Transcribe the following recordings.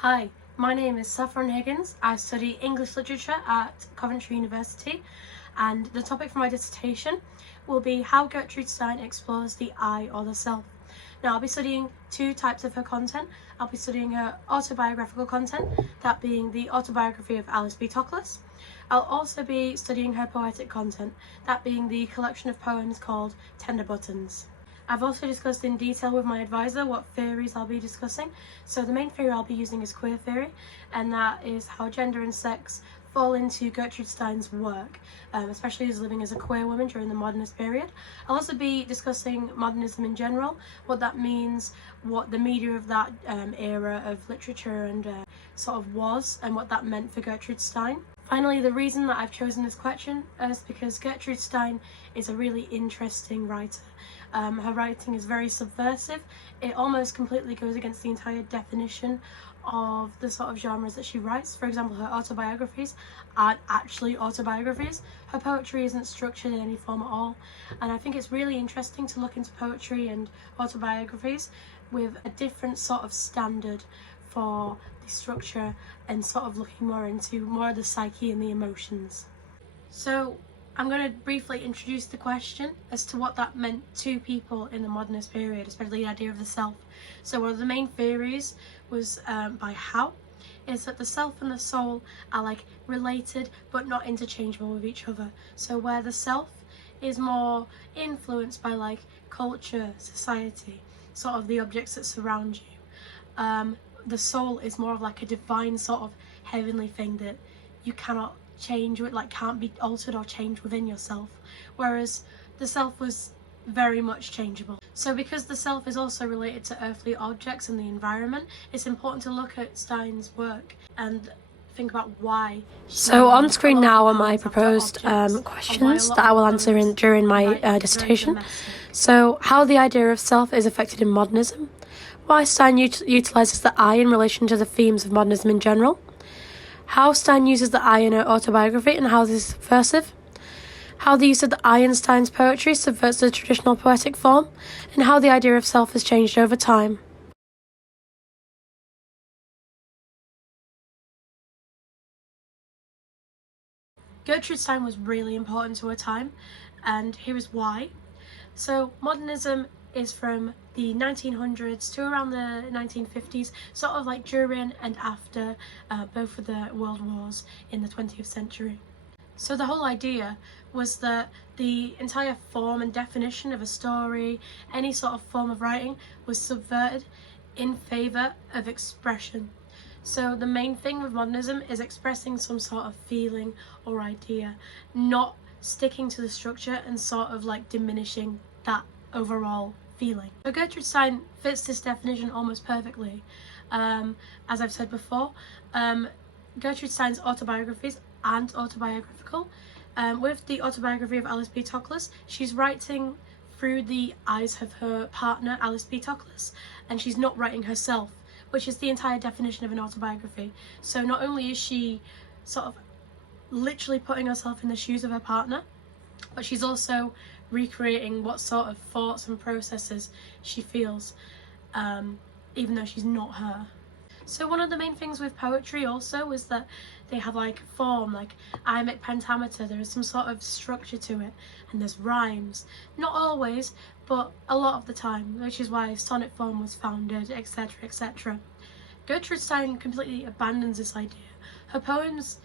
Hi, my name is Saffron Higgins. I study English literature at Coventry University, and the topic for my dissertation will be how Gertrude Stein explores the I or the self. Now, I'll be studying two types of her content. I'll be studying her autobiographical content, that being the autobiography of Alice B. Toklas. I'll also be studying her poetic content, that being the collection of poems called Tender Buttons. I've also discussed in detail with my advisor what theories I'll be discussing. So the main theory I'll be using is queer theory, and that is how gender and sex fall into Gertrude Stein's work, especially as living as a queer woman during the modernist period. I'll also be discussing modernism in general, what that means, what the media of that era of literature and sort of was, and what that meant for Gertrude Stein. Finally, the reason that I've chosen this question is because Gertrude Stein is a really interesting writer. Her writing is very subversive. It almost completely goes against the entire definition of the sort of genres that she writes. For example, her autobiographies aren't actually autobiographies. Her poetry isn't structured in any form at all. And I think it's really interesting to look into poetry and autobiographies with a different sort of standard for the structure and sort of looking more into more of the psyche and the emotions. So I'm going to briefly introduce the question as to what that meant to people in the modernist period, especially the idea of the self. So one of the main theories was by Howe, is that the self and the soul are like related but not interchangeable with each other. So where the self is more influenced by like culture, society, sort of the objects that surround you, the soul is more of like a divine sort of heavenly thing that you cannot change, it like can't be altered or changed within yourself, whereas the self was very much changeable. So because the self is also related to earthly objects and the environment, it's important to look at Stein's work and think about why. So on screen now are my proposed questions that I will answer during my dissertation. So how the idea of self is affected in modernism, why Stein utilises the I in relation to the themes of modernism in general, how Stein uses the I in her autobiography and how this is subversive, how the use of the I in Stein's poetry subverts the traditional poetic form, and how the idea of self has changed over time. Gertrude Stein was really important to her time, and here is why. So modernism is from the 1900s to around the 1950s, sort of like during and after both of the world wars in the 20th century. So the whole idea was that the entire form and definition of a story, any sort of form of writing, was subverted in favour of expression. So the main thing with modernism is expressing some sort of feeling or idea, not sticking to the structure and sort of like diminishing that overall feeling. So Gertrude Stein fits this definition almost perfectly. As I've said before, Gertrude Stein's autobiographies aren't autobiographical. With the autobiography of Alice B. Toklas, she's writing through the eyes of her partner, Alice B. Toklas, and she's not writing herself, which is the entire definition of an autobiography. So not only is she sort of literally putting herself in the shoes of her partner, but she's also recreating what sort of thoughts and processes she feels, even though she's not her. So one of the main things with poetry also is that they have like form, like iambic pentameter. There is some sort of structure to it, and there's rhymes. Not always, but a lot of the time, which is why sonnet form was founded, etc, etc. Gertrude Stein completely abandons this idea. Her poems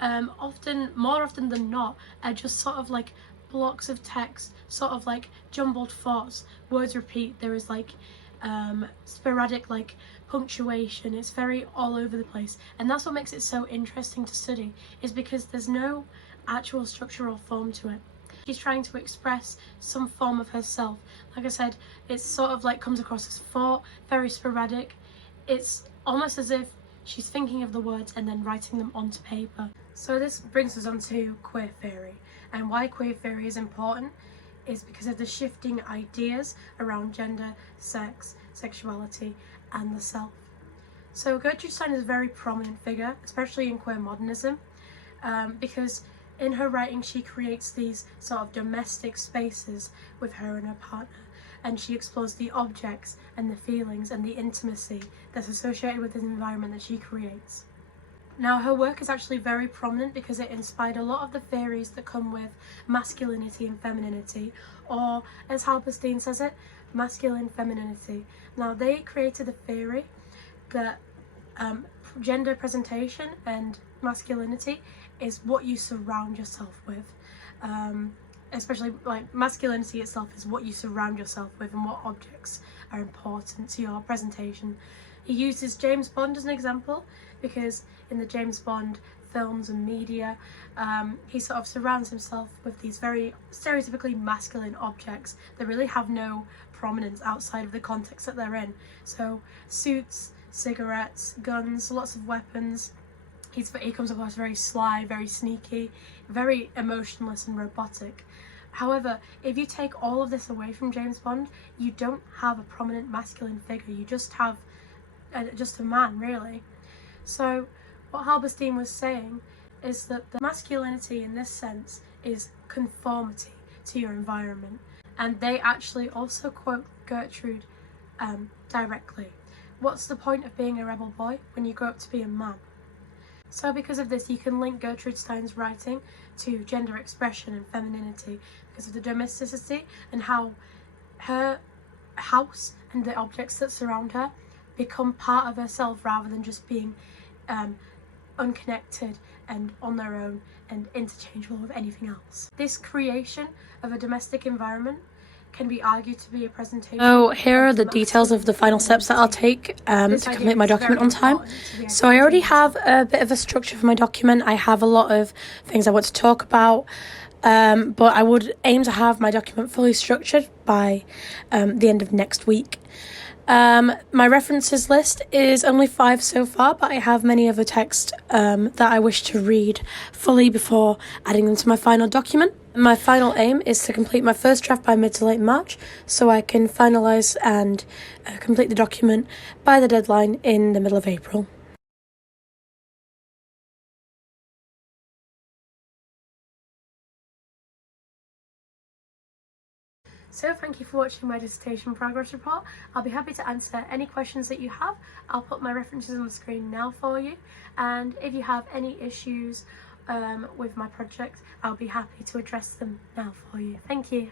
more often than not, are just sort of like blocks of text, sort of like jumbled thoughts. Words repeat. There is like sporadic like punctuation. It's very all over the place, and that's what makes it so interesting to study, is because there's no actual structure or form to it. She's trying to express some form of herself. Like I said, it's sort of like comes across as thought, very sporadic. It's almost as if she's thinking of the words and then writing them onto paper. So this brings us on to queer theory, and why queer theory is important is because of the shifting ideas around gender, sex, sexuality, and the self. So Gertrude Stein is a very prominent figure, especially in queer modernism, because in her writing she creates these sort of domestic spaces with her and her partner, and she explores the objects and the feelings and the intimacy that's associated with the environment that she creates. Now, her work is actually very prominent because it inspired a lot of the theories that come with masculinity and femininity, or as Halberstein says it, masculine femininity. Now, they created a theory that gender presentation and masculinity is what you surround yourself with. Especially like masculinity itself is what you surround yourself with and what objects are important to your presentation. He uses James Bond as an example because in the James Bond films and media, he sort of surrounds himself with these very stereotypically masculine objects that really have no prominence outside of the context that they're in. So suits, cigarettes, guns, lots of weapons. He comes across very sly, very sneaky, very emotionless and robotic. However, if you take all of this away from James Bond, you don't have a prominent masculine figure. You just have just a man, really. So what Halberstein was saying is that the masculinity in this sense is conformity to your environment. And they actually also quote Gertrude directly. What's the point of being a rebel boy when you grow up to be a man? So because of this, you can link Gertrude Stein's writing to gender expression and femininity because of the domesticity and how her house and the objects that surround her become part of herself rather than just being unconnected and on their own and interchangeable with anything else. This creation of a domestic environment can be argued to be a presentation. So here are the details of the final steps that I'll take to complete my document on time. So I already have a bit of a structure for my document. I have a lot of things I want to talk about, but I would aim to have my document fully structured by the end of next week. My references list is only 5 so far, but I have many other texts that I wish to read fully before adding them to my final document. My final aim is to complete my first draft by mid to late March, so I can finalise and complete the document by the deadline in the middle of April. So thank you for watching my dissertation progress report. I'll be happy to answer any questions that you have. I'll put my references on the screen now for you, and if you have any issues with my project, I'll be happy to address them now for you. Thank you.